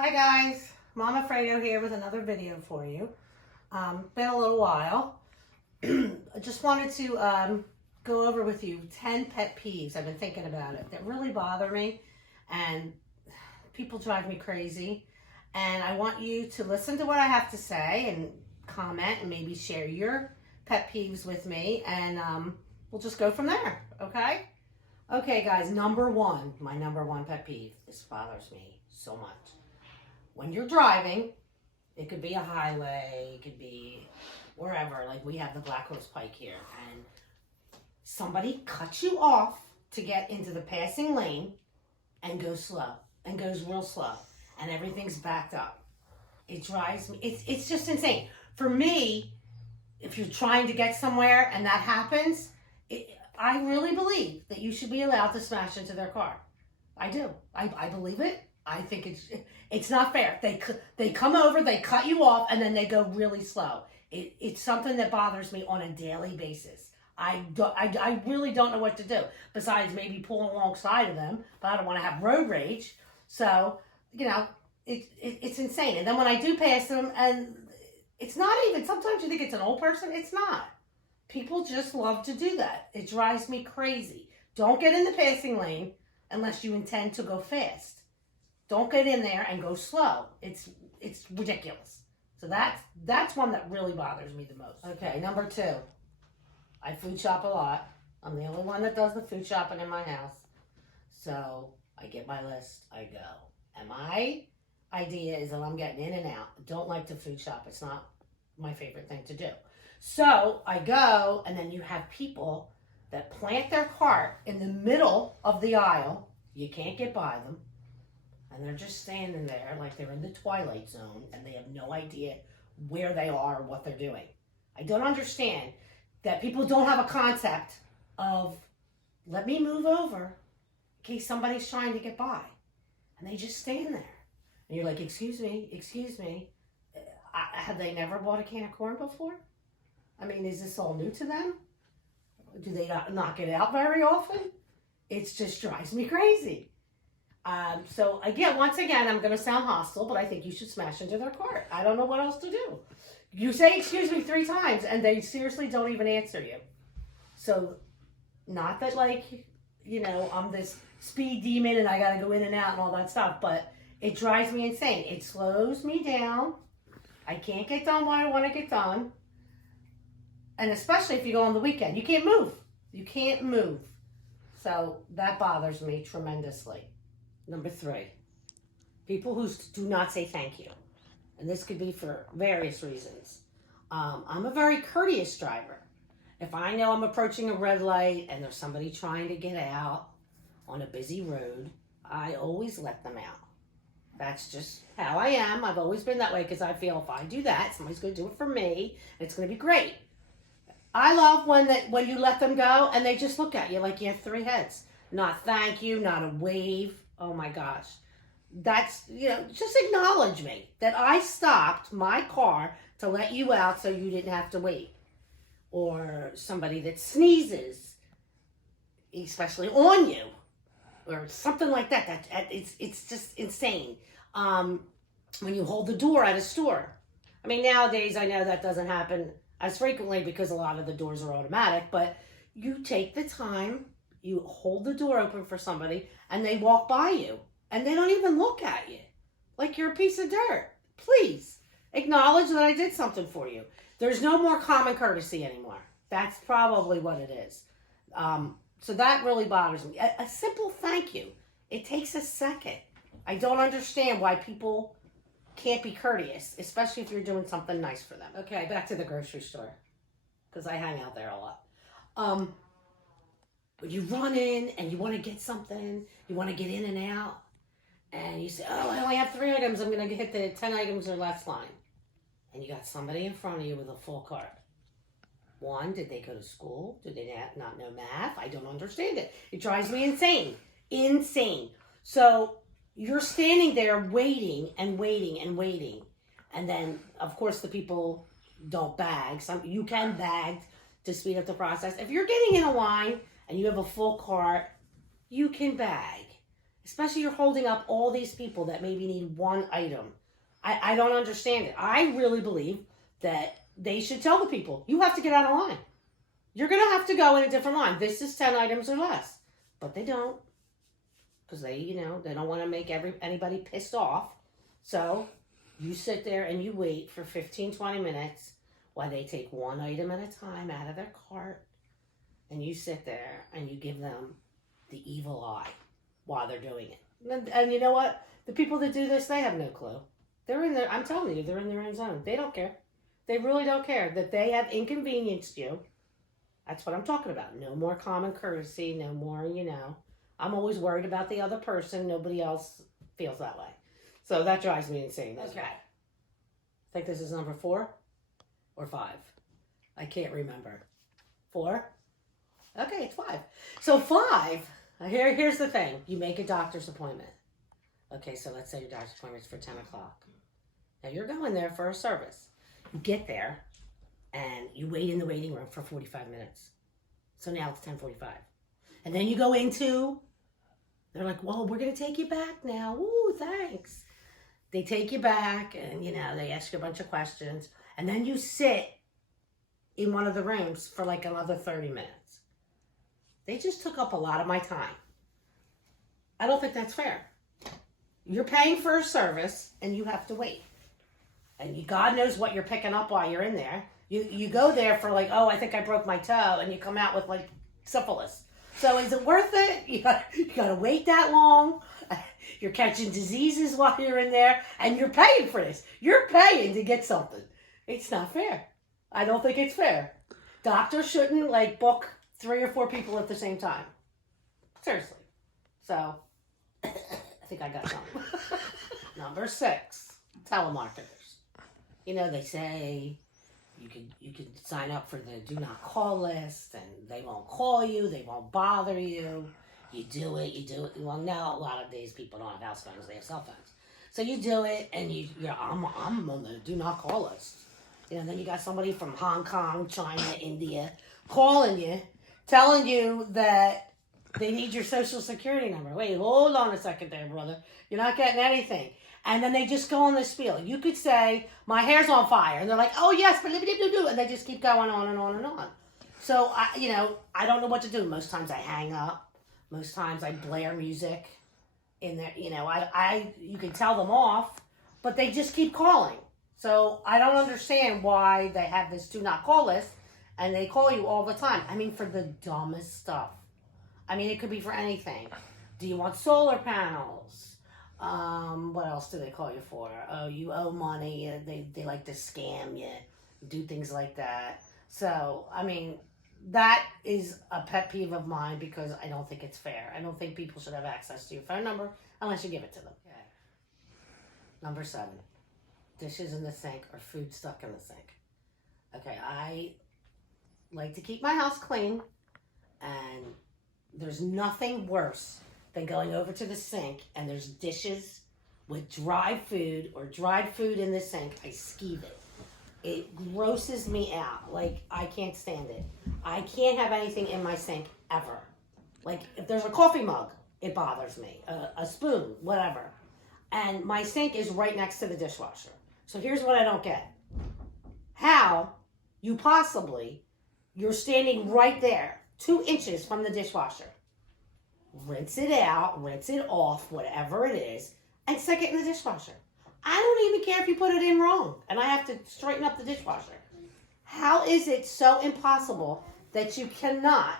Hi guys, Mama Fredo here with another video for you. Been a little while. I just wanted to go over with you 10 pet peeves. I've been thinking about it that really bother me and people drive me crazy. And I want you to listen to what I have to say and comment and maybe share your pet peeves with me, and we'll just go from there, okay? Okay guys, my number one pet peeve. This bothers me so much. When you're driving, it could be a highway, it could be wherever, like we have the Black Horse Pike here, and somebody cuts you off to get into the passing lane and goes slow, and goes real slow, and everything's backed up. It drives me, it's just insane. For me, if you're trying to get somewhere and that happens, I really believe that you should be allowed to smash into their car. I do. I believe it. I think it's not fair. They come over, they cut you off, and then they go really slow. It's something that bothers me on a daily basis. I really don't know what to do besides maybe pull alongside of them, but I don't want to have road rage. So, it's insane. And then when I do pass them, and it's not even, sometimes you think it's an old person. It's not. People just love to do that. It drives me crazy. Don't get in the passing lane unless you intend to go fast. Don't get in there and go slow. It's ridiculous. So that's one that really bothers me the most. Okay, number 2. I food shop a lot. I'm the only one that does the food shopping in my house. So I get my list, I go. And my idea is that I'm getting in and out. I don't like to food shop. It's not my favorite thing to do. So I go, and then you have people that plant their cart in the middle of the aisle. You can't get by them. And they're just standing there like they're in the twilight zone, and they have no idea where they are or what they're doing. I don't understand that people don't have a concept of, let me move over in case somebody's trying to get by. And they just stand there. And you're like, excuse me. Have they never bought a can of corn before? I mean, is this all new to them? Do they not get out very often? It just drives me crazy. So again, once again, I'm going to sound hostile, but I think you should smash into their cart. I don't know what else to do. You say excuse me 3 times, and they seriously don't even answer you. So, not that I'm this speed demon and I got to go in and out and all that stuff, but it drives me insane. It slows me down. I can't get done what I want to get done. And especially if you go on the weekend, you can't move. You can't move. So that bothers me tremendously. Number 3, people who do not say thank you. And this could be for various reasons. I'm a very courteous driver. If I know I'm approaching a red light and there's somebody trying to get out on a busy road, I always let them out. That's just how I am. I've always been that way because I feel if I do that, somebody's going to do it for me, and it's going to be great. I love when you let them go and they just look at you like you have 3 heads. Not thank you, not a wave. Oh my gosh. That's, just acknowledge me that I stopped my car to let you out so you didn't have to wait. Or somebody that sneezes, especially on you, or something like that. It's just insane. When you hold the door at a store. I mean, nowadays I know that doesn't happen as frequently because a lot of the doors are automatic, but you take the time, you hold the door open for somebody, and they walk by you, and they don't even look at you like you're a piece of dirt. Please, acknowledge that I did something for you. There's no more common courtesy anymore. That's probably what it is. So that really bothers me. A simple thank you. It takes a second. I don't understand why people can't be courteous, especially if you're doing something nice for them. Okay, back to the grocery store, because I hang out there a lot. But you run in and you want to get something, you want to get in and out, and you say, oh, I only have 3 items, I'm going to hit the 10 items or less line. And you got somebody in front of you with a full cart. 1, did they go to school? Did they not know math? I don't understand it. It drives me insane. Insane. So you're standing there waiting and waiting and waiting. And then, of course, the people don't bag. You can bag to speed up the process. If you're getting in a line and you have a full cart, you can bag. Especially you're holding up all these people that maybe need one item. I don't understand it. I really believe that they should tell the people, you have to get out of line. You're going to have to go in a different line. This is 10 items or less. But they don't. Because they don't want to make anybody pissed off. So you sit there and you wait for 15, 20 minutes while they take one item at a time out of their cart. And you sit there and you give them the evil eye while they're doing it. And you know what? The people that do this, they have no clue. They're in there. I'm telling you, they're in their own zone. They don't care. They really don't care that they have inconvenienced you. That's what I'm talking about. No more common courtesy. No more, I'm always worried about the other person. Nobody else feels that way. So that drives me insane. Okay. I think this is number 4 or 5. I can't remember. 4? Okay, it's 5. So 5, here's the thing. You make a doctor's appointment. Okay, so let's say your doctor's appointment is for 10 o'clock. Now you're going there for a service. You get there and you wait in the waiting room for 45 minutes. So now it's 10:45. And then you go into, they're like, well, we're going to take you back now. Woo, thanks. They take you back and, they ask you a bunch of questions. And then you sit in one of the rooms for like another 30 minutes. They just took up a lot of my time. I don't think that's fair. You're paying for a service and you have to wait. And God knows what you're picking up while you're in there. You go there for like, oh, I think I broke my toe, and you come out with like syphilis. So is it worth it? You got to wait that long. You're catching diseases while you're in there, and you're paying for this. You're paying to get something. It's not fair. I don't think it's fair. Doctors shouldn't like book 3 or 4 people at the same time. Seriously. So I think I got something. Number 6, telemarketers. They say you can sign up for the do not call list, and they won't call you, they won't bother you. You do it. Well, now a lot of days people don't have house phones, they have cell phones. So you do it, and I'm on the do not call list. Then you got somebody from Hong Kong, China, India calling you, telling you that they need your social security number. Wait, hold on a second there, brother. You're not getting anything. And then they just go on this spiel. You could say, my hair's on fire. And they're like, oh, yes, and they just keep going on and on and on. So, I don't know what to do. Most times I hang up. Most times I blare music in there. You can tell them off, but they just keep calling. So I don't understand why they have this do not call list and they call you all the time. I mean, for the dumbest stuff. I mean, it could be for anything. Do you want solar panels? What else do they call you for? Oh, you owe money. They like to scam you, do things like that. So, I mean, that is a pet peeve of mine because I don't think it's fair. I don't think people should have access to your phone number unless you give it to them. Okay. Number 7, dishes in the sink or food stuck in the sink. Okay, I like to keep my house clean, and there's nothing worse than going over to the sink and there's dishes with dried food or dried food in the sink. I skeeve it. It grosses me out. Like, I can't stand it. I can't have anything in my sink ever. Like, if there's a coffee mug, it bothers me. A spoon, whatever. And my sink is right next to the dishwasher. So here's what I don't get. How you're standing right there, 2 inches from the dishwasher. Rinse it out, rinse it off, whatever it is, and stick it in the dishwasher. I don't even care if you put it in wrong and I have to straighten up the dishwasher. How is it so impossible that you cannot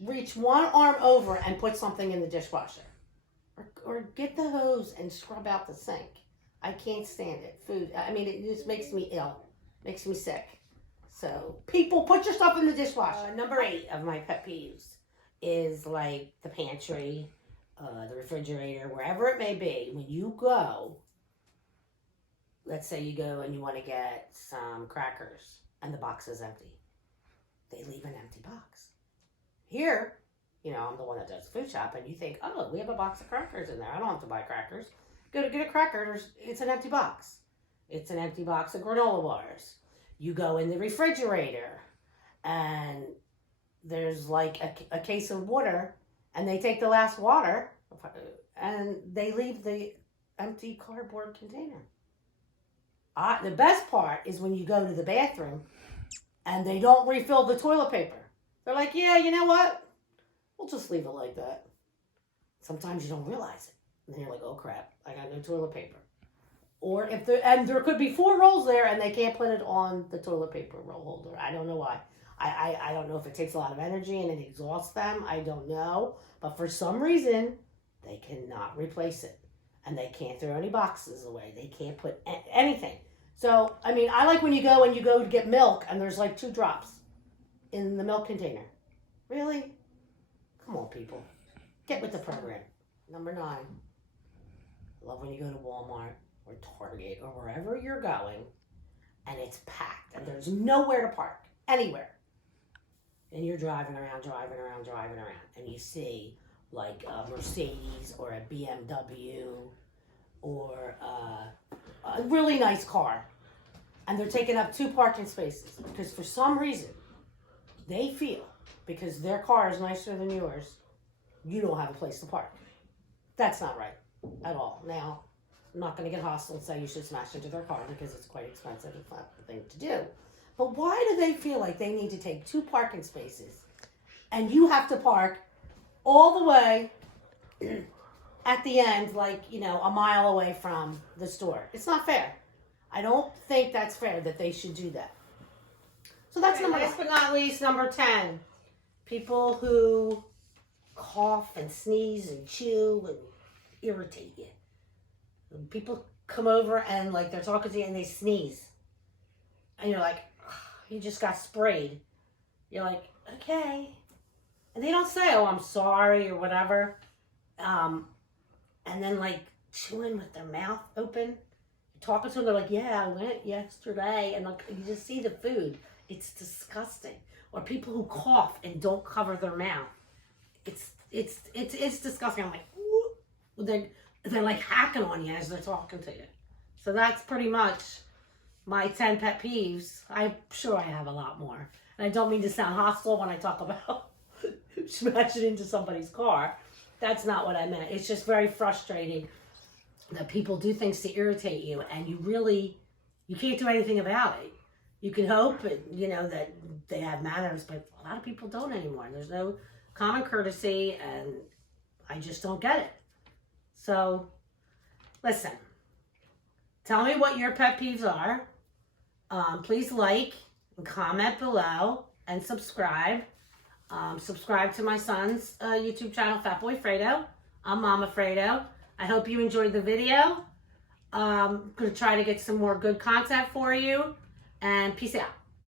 reach one arm over and put something in the dishwasher? Or get the hose and scrub out the sink. I can't stand it. Food, I mean, it just makes me ill. Makes me sick. So, people, put your stuff in the dishwasher. Number 8 of my pet peeves is like the pantry, the refrigerator, wherever it may be. When you go, let's say you go and you want to get some crackers and the box is empty. They leave an empty box. Here, I'm the one that does the food shop, and you think, oh, we have a box of crackers in there. I don't have to buy crackers. Go to get a cracker, it's an empty box. It's an empty box of granola bars. You go in the refrigerator, and there's like a case of water and they take the last water and they leave the empty cardboard container. The best part is when you go to the bathroom and they don't refill the toilet paper. They're like, yeah, you know what? We'll just leave it like that. Sometimes you don't realize it. And then you're like, oh crap, I got no toilet paper. Or if there could be 4 rolls there and they can't put it on the toilet paper roll holder. I don't know why. I don't know if it takes a lot of energy and it exhausts them. I don't know. But for some reason, they cannot replace it. And they can't throw any boxes away. They can't put anything. So, I mean, I like when you go to get milk and there's like 2 drops in the milk container. Really? Come on, people. Get with the program. Number 9. I love when you go to Walmart or Target or wherever you're going and it's packed and there's nowhere to park, anywhere. And you're driving around, and you see like a Mercedes or a BMW or a really nice car. And they're taking up 2 parking spaces because for some reason they feel because their car is nicer than yours, you don't have a place to park. That's not right at all. Now, I'm not going to get hostile and say you should smash into their car because it's quite expensive. It's not the thing to do. But why do they feel like they need to take 2 parking spaces and you have to park all the way at the end, like, you know, a mile away from the store? It's not fair. I don't think that's fair that they should do that. So that's number 1. Last but not least, number 10. People who cough and sneeze and chew and irritate you. People come over and like they're talking to you and they sneeze. And you're like, oh, you just got sprayed. You're like, okay. And they don't say, oh, I'm sorry or whatever. And then like chewing with their mouth open. You're talking to them, they're like, yeah, I went yesterday. And like, you just see the food. It's disgusting. Or people who cough and don't cover their mouth. It's disgusting. I'm like, ooh. They're like hacking on you as they're talking to you. So that's pretty much my 10 pet peeves. I'm sure I have a lot more. And I don't mean to sound hostile when I talk about smashing into somebody's car. That's not what I meant. It's just very frustrating that people do things to irritate you and you can't do anything about it. You can hope, you know, that they have manners, but a lot of people don't anymore. There's no common courtesy and I just don't get it. So, listen, tell me what your pet peeves are. Please like and comment below and subscribe. Subscribe to my son's YouTube channel, Fat Boy Fredo. I'm Mama Fredo. I hope you enjoyed the video. I'm going to try to get some more good content for you. And peace out.